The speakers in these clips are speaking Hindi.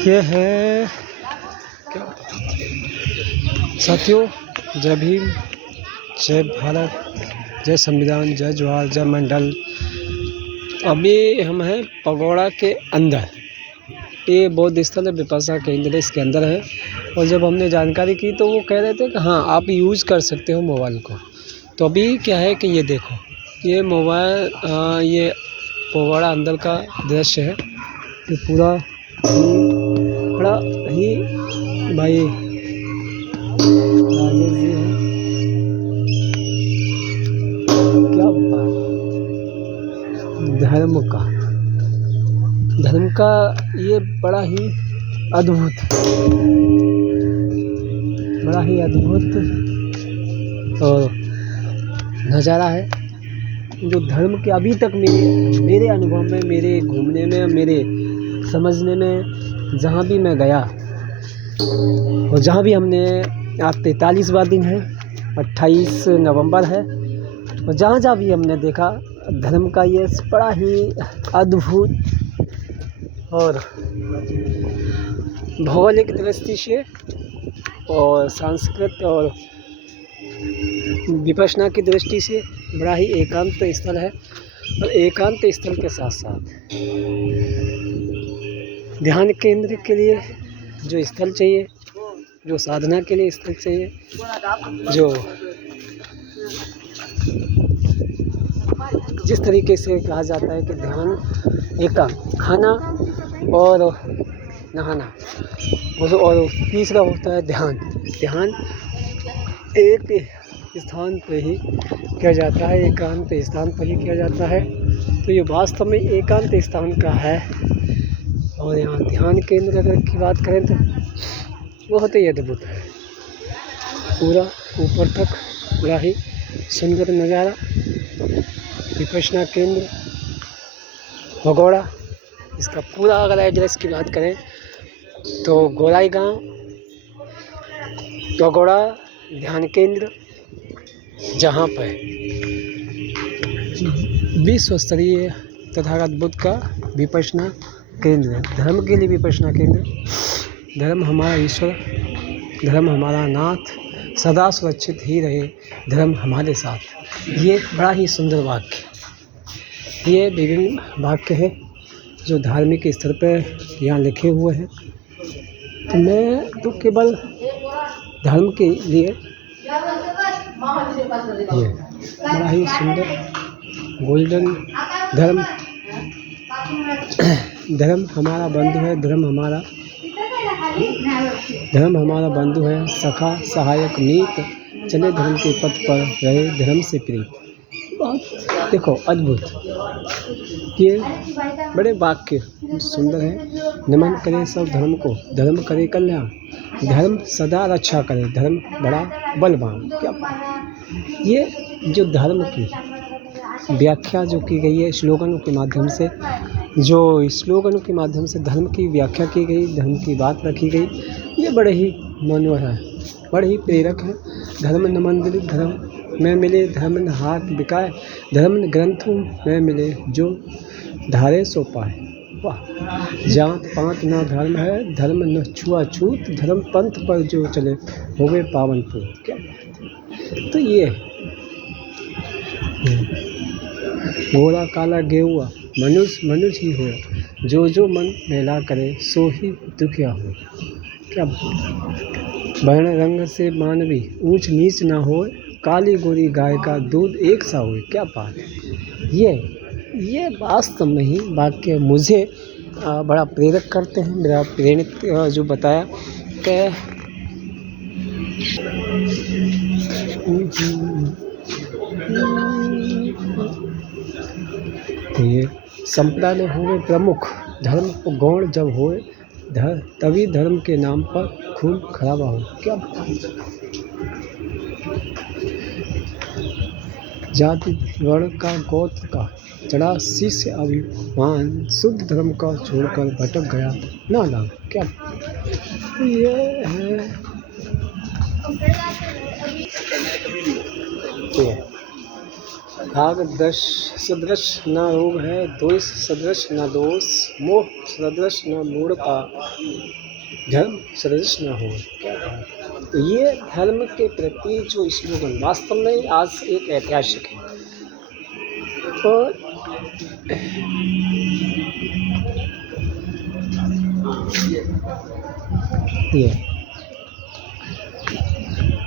ये है क्या साथियों, जय भीम, जय भारत, जय संविधान, जय जवाहर, जय मंडल। अभी हम हैं पगोड़ा के अंदर। ये बौद्ध स्थल है, विपश्यना केंद्र इसके अंदर है। और जब हमने जानकारी की तो वो कह रहे थे कि हाँ आप यूज़ कर सकते हो मोबाइल को। तो अभी क्या है कि ये देखो, ये मोबाइल ये पगोड़ा अंदर का दृश्य है। ये पूरा बड़ा ही भाई राजेश जी है, क्या बात। धर्म का ये बड़ा ही अद्भुत और नज़ारा है जो धर्म के अभी तक मेरे अनुभव में, मेरे घूमने में, मेरे समझने में, जहाँ भी मैं गया और जहाँ भी हमने, आज 43वां दिन है, 28 नवंबर है, और जहाँ भी हमने देखा धर्म का ये बड़ा ही अद्भुत और भौगोलिक दृष्टि से और सांस्कृतिक और विपश्यना की दृष्टि से बड़ा ही एकांत स्थल है। और एकांत स्थल के साथ साथ ध्यान केंद्र के लिए जो स्थल चाहिए, जो साधना के लिए स्थल चाहिए, जो जिस तरीके से कहा जाता है कि ध्यान, एकांत, खाना और नहाना, और तीसरा होता है ध्यान एक स्थान पर ही किया जाता है, एकांत स्थान पर ही किया जाता है। तो ये वास्तव में एकांत स्थान का है। और यहाँ ध्यान केंद्र अगर की बात करें तो बहुत ही अद्भुत है, पूरा ऊपर तक बड़ा ही सुंदर नज़ारा। विपश्यना केंद्र पगोड़ा, इसका पूरा अगर एड्रेस की बात करें तो गोराई गांव, पगोड़ा ध्यान केंद्र, जहाँ पर विश्व स्तरीय तथागत बुद्ध का विपश्यना केंद्र है। धर्म के लिए विपश्यना केंद्र, धर्म हमारा ईश्वर, धर्म हमारा नाथ, सदा सुरक्षित ही रहे धर्म हमारे साथ। ये बड़ा ही सुंदर वाक्य, ये विभिन्न वाक्य है जो धार्मिक स्तर पर यहाँ लिखे हुए हैं। तो मैं तो केवल धर्म के लिए ये बड़ा ही सुंदर गोल्डन धर्म हमारा बंधु है, धर्म हमारा बंधु है, सखा सहायक मीत, चले धर्म के पथ पर रहे धर्म से प्रीत। बहुत देखो अद्भुत, ये बड़े वाक्य सुंदर है। नमन करे सब धर्म को, धर्म करे कल्याण, धर्म सदा रक्षा करे, धर्म बड़ा बलवान। क्या ये जो धर्म की व्याख्या जो की गई है स्लोगनों के माध्यम से, धर्म की व्याख्या की गई, धर्म की बात रखी गई, ये बड़े ही मनोहर है, बड़े ही प्रेरक है। धर्म न मंदिर धर्म में मिले, धर्म न हाथ बिकाए, धर्म न ग्रंथों में मिले, जो धारे सो पाए। वाह, जात पात न धर्म है, धर्म न छुआछूत, धर्म पंथ पर जो चले होवे पावन पूत। क्या तो ये गोरा काला गेहुआ मनुष्य ही हो, जो मन मेला करे सो ही दुखिया हो। क्या वर्ण रंग से मानवी ऊंच नीच ना हो, काली गोरी गाय का दूध एक सा हो। क्या बात है। ये वास्तव में ही वाक्य मुझे बड़ा प्रेरक करते हैं। मेरा प्रेरित जो बताया कि ये संप्रदाय हुए प्रमुख, धर्म को गौण जब होए, तभी धर्म के नाम पर खून खराबा हो। क्या जाति वर्ण का, गोत्र का चढ़ा शिष्य अभिमान, शुद्ध धर्म का छोड़कर भटक गया नाला। क्या ये है। राग दश सदृश न रोग है, द्वेष सदृश न दोष, मोह सदृश न मूढ़ता, धर्म सदृश न हो। क्या बात। तो ये धर्म के प्रति जो स्लोगन वास्तव में आज एक ऐतिहासिक है। और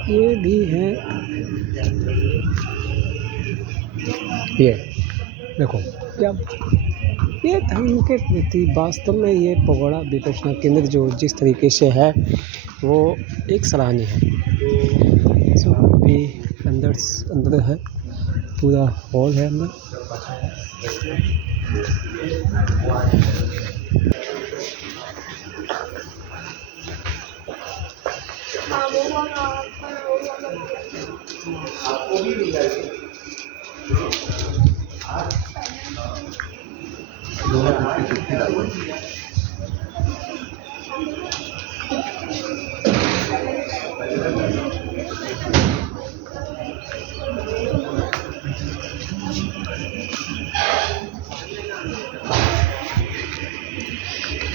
ये भी है, ये देखो क्या ये धर्म के प्रति वास्तव में ये पगोड़ा विपश्यना केंद्र जो जिस तरीके से है वो एक सराहनीय है। सो अभी अंदर है, पूरा हॉल है अंदर।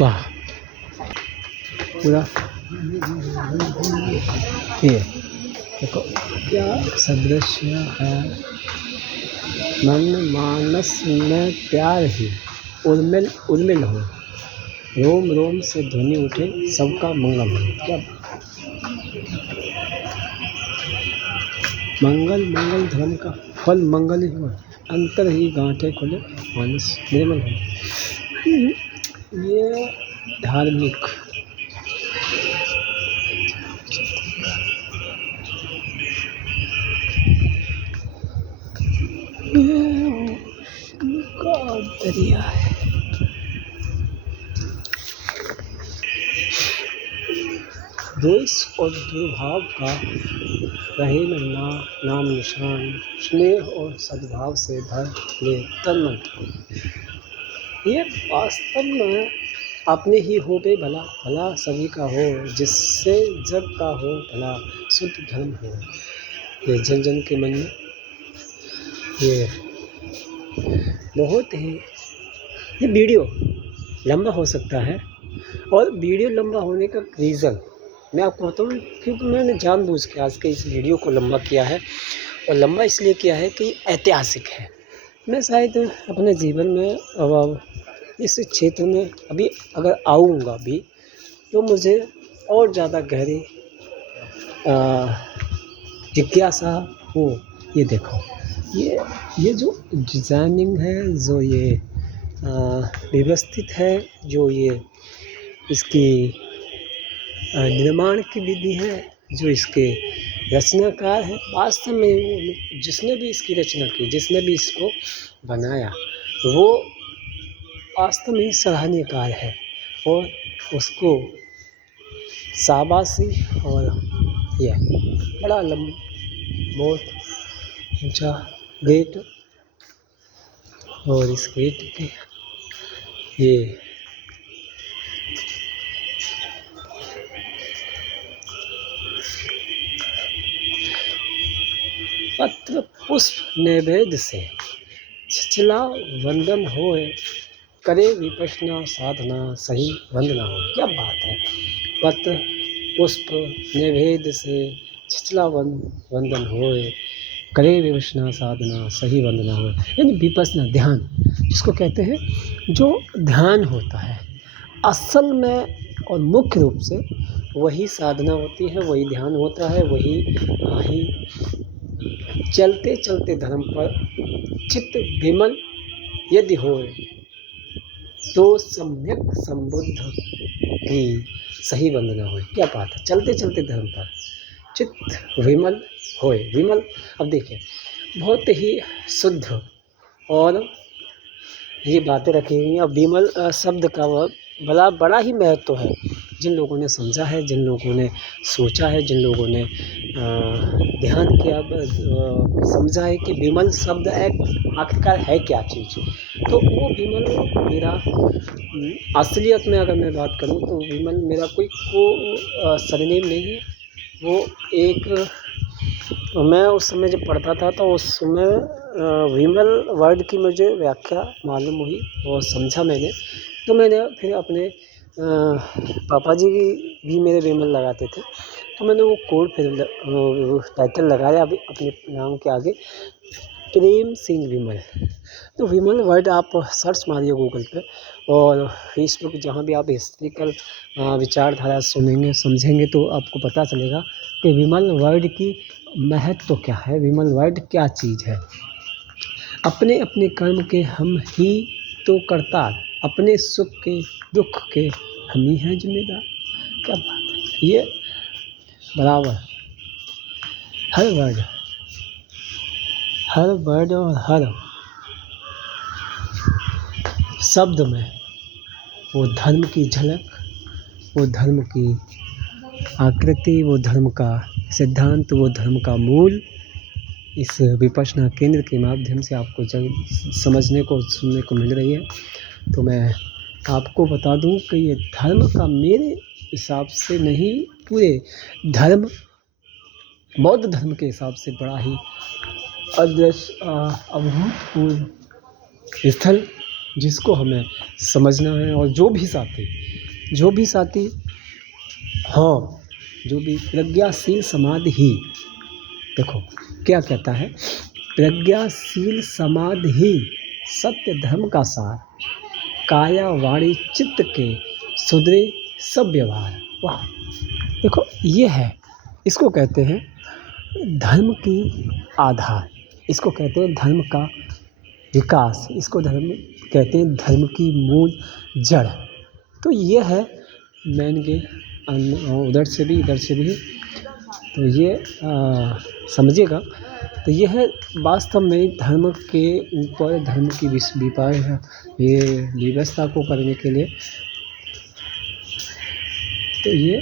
वाह, पूरा ये देखो क्या सदृश्य है। मन मानस में प्यार ही उर्मिल हो, रोम रोम से ध्वनि उठे, सबका मंगल हो। क्या मंगल मंगल धर्म का फल मंगल ही हुआ, अंतर ही गांठे खुले, मानस निर्मल हो। ये धार्मिक का दरिया है। द्वेष और दुर्भाव का रहे न नाम निशान, स्नेह और सद्भाव से भर ले तन मन। ये वास्तव में अपने ही हो पे भला, भला सभी का हो, जिससे जग का हो भला, शुद्ध धर्म हो। ये जन जन के मन में ये बहुत ही, ये वीडियो लंबा हो सकता है। और वीडियो लंबा होने का रीज़न मैं आपको बताऊँ, क्योंकि मैंने जानबूझ के आज के इस वीडियो को लंबा किया है। और लंबा इसलिए किया है कि ऐतिहासिक है। मैं शायद अपने जीवन में अब इस क्षेत्र में अभी अगर आऊँगा भी तो मुझे और ज़्यादा गहरी जिज्ञासा हो। ये देखो, ये जो डिज़ाइनिंग है, जो ये व्यवस्थित है, जो ये इसकी निर्माण की विधि है, जो इसके रचनाकार है, वास्तव में जिसने भी इसकी रचना की, जिसने भी इसको बनाया, वो वास्तव में सराहनीय कार्य है। और उसको शाबाशी। और यह बड़ा बहुत ऊंचा गेट, और इस गेट पे ये पत्र पुष्प नैवेद्य से छिछला वंदन होए, करे विपश्यना साधना सही वंदना हो। क्या बात है। पत्र पुष्प नैवेद्य से छिछला वंदन होए, करे विपश्यना साधना सही वंदना हो। यानी विपश्यना ध्यान जिसको कहते हैं, जो ध्यान होता है असल में और मुख्य रूप से वही साधना होती है, वही ध्यान होता है, वही चलते चलते धर्म पर चित्त विमल यदि हो तो सम्यक संबुद्ध की सही वंदना हो। क्या बात है। चलते चलते धर्म पर चित्त विमल होए। विमल, अब देखिए बहुत ही शुद्ध और ये बातें रखी हुई हैं। अब विमल शब्द का बड़ा ही महत्व है। जिन लोगों ने समझा है, जिन लोगों ने सोचा है, जिन लोगों ने ध्यान किया, समझा है कि विमल शब्द आखिरकार है क्या चीज़, तो वो विमल मेरा असलियत में अगर मैं बात करूँ तो विमल मेरा कोई सरनेम नहीं है। वो एक, मैं उस समय जब पढ़ता था तो उस समय विमल वर्ड की मुझे व्याख्या मालूम हुई और समझा मैंने, तो मैंने फिर अपने पापा जी भी मेरे विमल लगाते थे, तो मैंने वो कोड फिर टाइटल लगाया अभी अपने नाम के आगे, प्रेम सिंह विमल। तो विमल वर्ड आप सर्च मारिए गूगल पे और फेसबुक, जहाँ भी आप हिस्ट्रिकल विचारधारा सुनेंगे समझेंगे तो आपको पता चलेगा कि विमल वर्ड की महत्व क्या है, विमल वर्ड क्या चीज़ है। अपने अपने कर्म के हम ही तो करतार, अपने सुख के दुख के हम ही हैं जिम्मेदार। क्या बात है, ये बराबर हर वर्ड और हर शब्द में वो धर्म की झलक, वो धर्म की आकृति, वो धर्म का सिद्धांत, वो धर्म का मूल इस विपश्यना केंद्र के माध्यम से आपको समझने को सुनने को मिल रही है। तो मैं आपको बता दूं कि ये धर्म का मेरे हिसाब से नहीं, पूरे धर्म बौद्ध धर्म के हिसाब से बड़ा ही अभूतपूर्व स्थल, जिसको हमें समझना है। और जो भी साथी हाँ, जो भी प्रज्ञाशील समाधि ही, देखो क्या कहता है, प्रज्ञाशील समाधि ही सत्य धर्म का सार, काया वाणी चित्त के सुधरे सब व्यवहार। वाह, देखो ये है, इसको कहते हैं धर्म की आधार, इसको कहते हैं धर्म का विकास, इसको धर्म कहते हैं धर्म की मूल जड़। तो ये है मैन के उधर से भी इधर से भी, तो ये समझिएगा। तो ये है वास्तव में धर्म के ऊपर, धर्म की ये व्यवस्था को करने के लिए, तो ये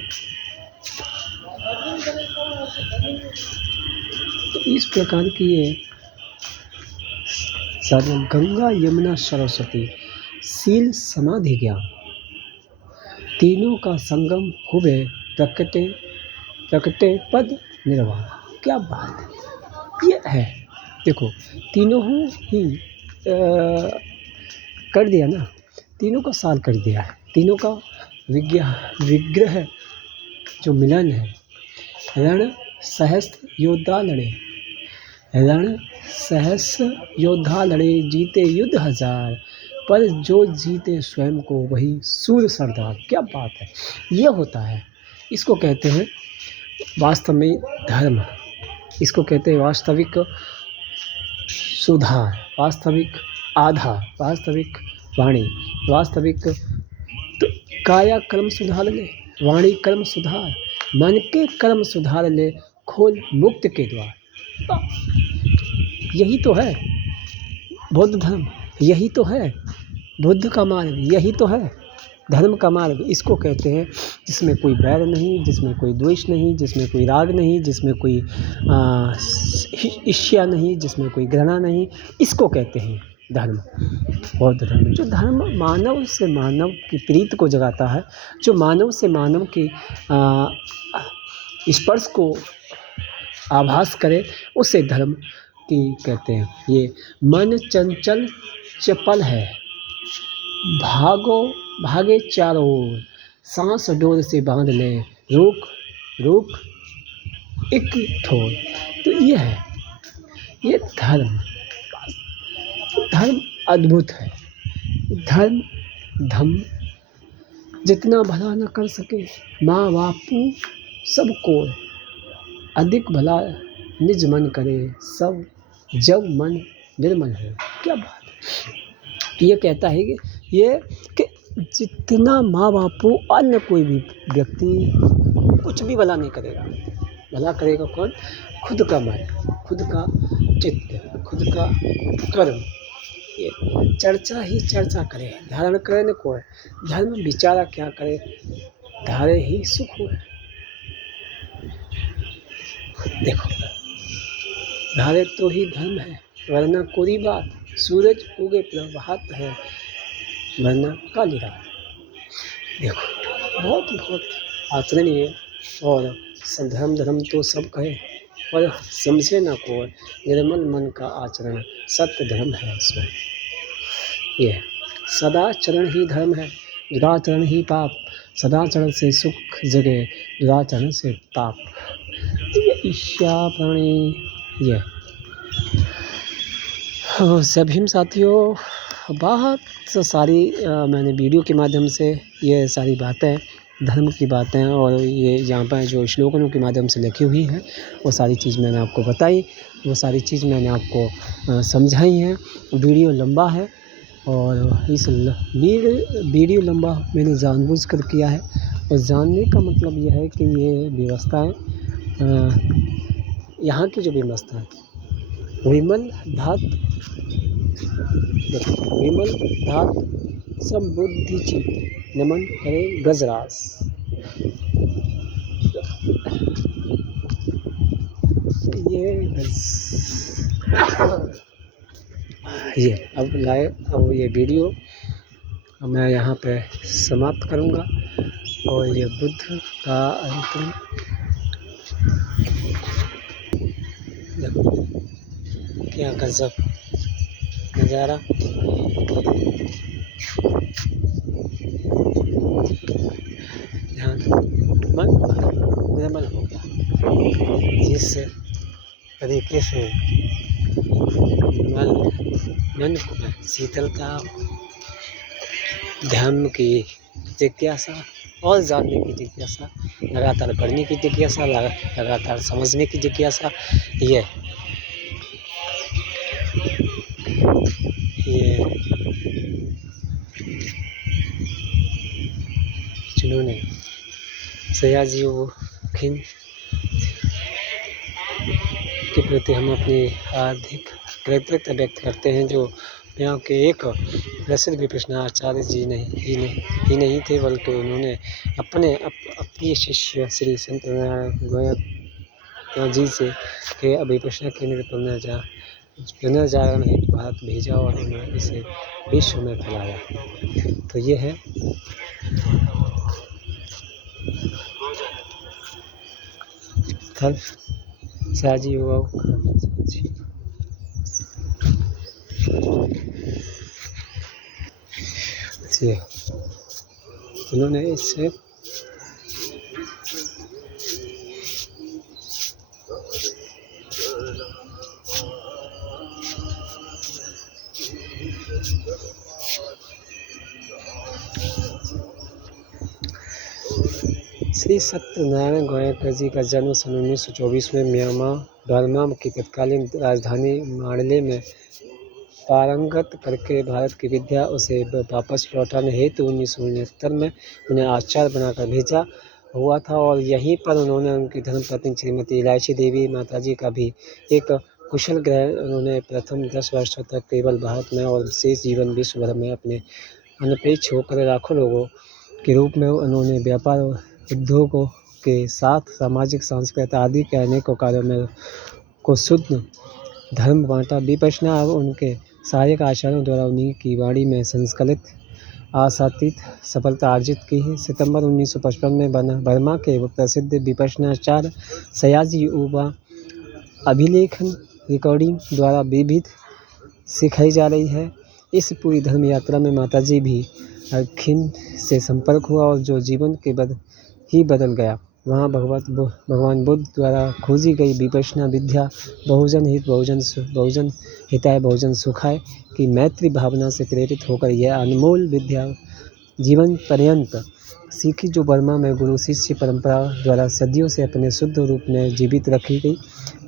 तो इस प्रकार की ये गंगा यमुना सरस्वती शील समाधि ज्ञान तीनों का संगम हुए प्रकटे पद निर्वाण। क्या बात है, ये है, देखो तीनों ही कर दिया ना, तीनों का सार कर दिया है, तीनों का विग्रह जो मिलन है। रण सहस्त्र योद्धा लड़े जीते युद्ध हजार, पर जो जीते स्वयं को वही सूर सरदार। क्या बात है, ये होता है, इसको कहते हैं वास्तव में धर्म, इसको कहते हैं वास्तविक सुधार, वास्तविक आधार, वास्तविक वाणी, वास्तविक। तो काया कर्म सुधार ले, वाणी कर्म सुधार, मन के कर्म सुधार ले, खोल मुक्त के द्वार। यही तो है बौद्ध धर्म, यही तो है बुद्ध का मार्ग, यही तो है धर्म का मार्ग। इसको कहते हैं जिसमें कोई बैर नहीं, जिसमें कोई द्वेष नहीं, जिसमें कोई राग नहीं, जिसमें कोई ईर्ष्या नहीं, जिसमें कोई घृणा नहीं, इसको कहते हैं धर्म, बौद्ध धर्म। जो धर्म मानव से मानव की प्रीत को जगाता है, जो मानव से मानव की स्पर्श को आभास करे, उसे धर्म की कहते हैं। ये मन चंचल चपल है, भागे चारों ओर, सांस डोर से बांध ले, रोक एक ठोर। तो ये है, ये धर्म अद्भुत है। धर्म जितना भला न कर सके माँ बापू सबको, अधिक भला निज मन करे सब, जब मन निर्मल हो। क्या बात है, ये कहता है कि जितना माँ बापू अन्य कोई भी व्यक्ति कुछ भी भला नहीं करेगा, भला करेगा कौन? खुद का मन, खुद का चित्त, खुद का कर्म। ये चर्चा ही चर्चा करे, धारण करे न कोई, धर्म विचारा क्या करे, धारे ही सुख हुए। देखो धारे तो ही धर्म है, वरना कोरी बात, सूरज उगे प्रभात है, वरना काली रात। देखो बहुत आचरणीय, और धर्म तो सब कहे, और समझे न कोई, निर्मल मन का आचरण सत्य धर्म है सो। ये सदाचरण ही धर्म है, दुराचरण ही पाप, सदाचरण से सुख जगे, दुराचरण से ताप। ये ईर्ष्या प्राणी ये सभी साथियों, बहुत सारी मैंने वीडियो के माध्यम से ये सारी बातें, धर्म की बातें और ये यहाँ पर जो श्लोकों के माध्यम से लिखी हुई हैं, वो सारी चीज़ मैंने आपको बताई, वो सारी चीज़ मैंने आपको समझाई हैं। वीडियो लंबा है और इस वीडियो लंबा मैंने जानबूझकर किया है, और जानने का मतलब यह है कि ये व्यवस्थाएँ यहाँ की जो व्यवस्था है, विमल धात समबुद्धि चित नमन करे गजरास। ये अब ये वीडियो मैं यहाँ पे समाप्त करूँगा, और ये बुद्ध का अंतिम देखो क्या गजब नज़ारा। ध्यान मन निर्मल हो गया, जिस तरीके से मन को शीतलता, ध्यान की जिज्ञासा और जानने की जिज्ञासा, लगातार पढ़ने की जिज्ञासा, लगातार समझने की जिज्ञासा, ये जिन्होंने सयाजी खिन के प्रति हम अपनी हार्दिक कृतज्ञता व्यक्त करते हैं, जो यहाँ के एक प्रसिद्ध विपश्यना आचार्य जी ही नहीं थे, बल्कि उन्होंने अपने अप्रिय शिष्य श्री संत गोयक जी से के विपश्यना केंद्र पुनर्जागरण हेतु भारत भेजा, और उन्होंने इसे विश्व में फैलाया। तो ये है स्थल सयाजी युवा। उन्होंने इससे श्री सत्यनारायण गोयनका जी का जन्म सन 1924 में म्यांमार बर्मा की तत्कालीन राजधानी मांडले में पारंगत करके भारत की विद्या उसे वापस लौटाने हेतु 1969 में उन्हें आचार्य बनाकर भेजा हुआ था, और यहीं पर उन्होंने उनकी धर्मपत्नी श्रीमती इलायची देवी माताजी का भी एक कुशल ग्रहण। उन्होंने प्रथम 10 वर्षों तक केवल भारत में और शेष जीवन विश्व भर में अपने अनपेक्ष होकर लाखों लोगों के रूप में उन्होंने व्यापार और उद्योगों के साथ सामाजिक, सांस्कृतिक आदि के अनेकों कार्यों में को शुद्ध धर्म बांटा। विपश्यना अब उनके सहायक आचार्यों द्वारा उन्हीं की वाणी में संकलित आशातीत सफलता अर्जित की है। सितंबर 1955 में बर्मा के प्रसिद्ध विपश्यनाचार्य सयाजी युवा अभिलेखन रिकॉर्डिंग द्वारा विविध सिखाई जा रही है। इस पूरी धर्म यात्रा में माताजी भी खिन से संपर्क हुआ, और जो जीवन के बदल गया। वहाँ भगवान बुद्ध द्वारा खोजी गई विपश्यना विद्या बहुजन हित बहुजन हिताय बहुजन सुखाय की मैत्री भावना से प्रेरित होकर यह अनमोल विद्या जीवन पर्यंत सीखी, जो बर्मा में गुरु शिष्य परंपरा द्वारा सदियों से अपने शुद्ध रूप में जीवित रखी गई,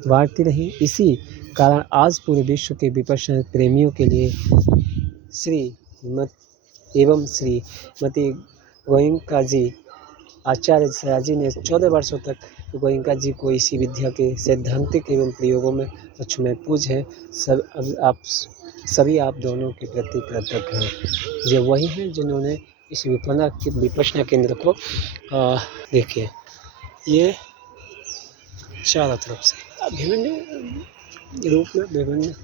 वाढ़ती रही। इसी कारण आज पूरे विश्व के विपश्यना प्रेमियों के लिए श्रीमती गोयनका जी आचार्य सयाजी ने 14 वर्षों तक गोयनका जी को इसी विद्या के सैद्धांतिक एवं प्रयोगों में अक्षुण्ण पूज्य है। सभी आप दोनों के प्रति कृतज्ञ हैं। ये वही हैं जिन्होंने इस विपश्यना केंद्र को देखिए, ये चारों तरफ से विभिन्न रूप में विभिन्न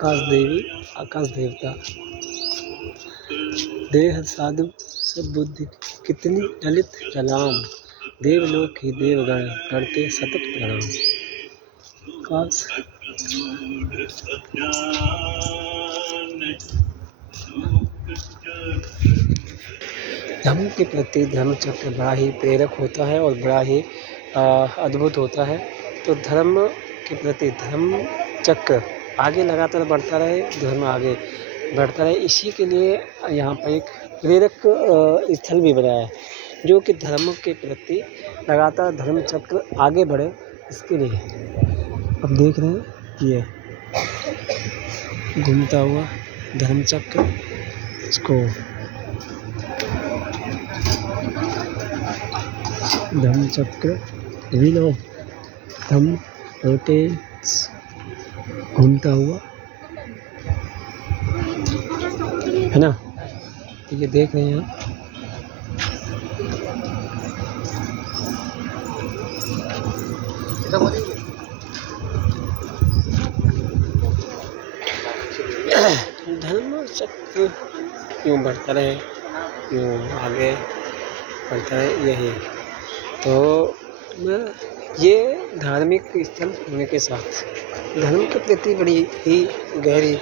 आकाश देवता, देह साधु सब बुद्धि कितनी ललित कलाम, देवलोक ही देवगण करते सतत प्रणाम। आकाश धर्म के प्रति धर्म चक्र बड़ा ही प्रेरक होता है और बड़ा ही अद्भुत होता है। तो धर्म के प्रति धर्म चक्र आगे लगातार बढ़ता रहे, धर्म आगे बढ़ता रहे, इसी के लिए यहाँ पर एक प्रेरक स्थल भी बनाया है, जो कि धर्म के प्रति लगातार धर्म चक्र आगे बढ़े, इसके लिए। अब देख रहे हैं ये घूमता हुआ धर्म चक्र, इसको धर्म चक्र व्हील ऑफ थंब रोटेट्स, घूमता हुआ है ना। तो ये देख रहे हैं आप, धर्म चक्र यूँ बढ़ता रहे, यूँ आगे बढ़ता है, यही। तो ये धार्मिक स्थल होने के साथ धर्म के प्रति बड़ी ही गहरी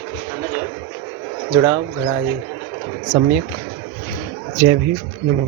जुड़ाव गहरा ये सम्यक जय भी नमो।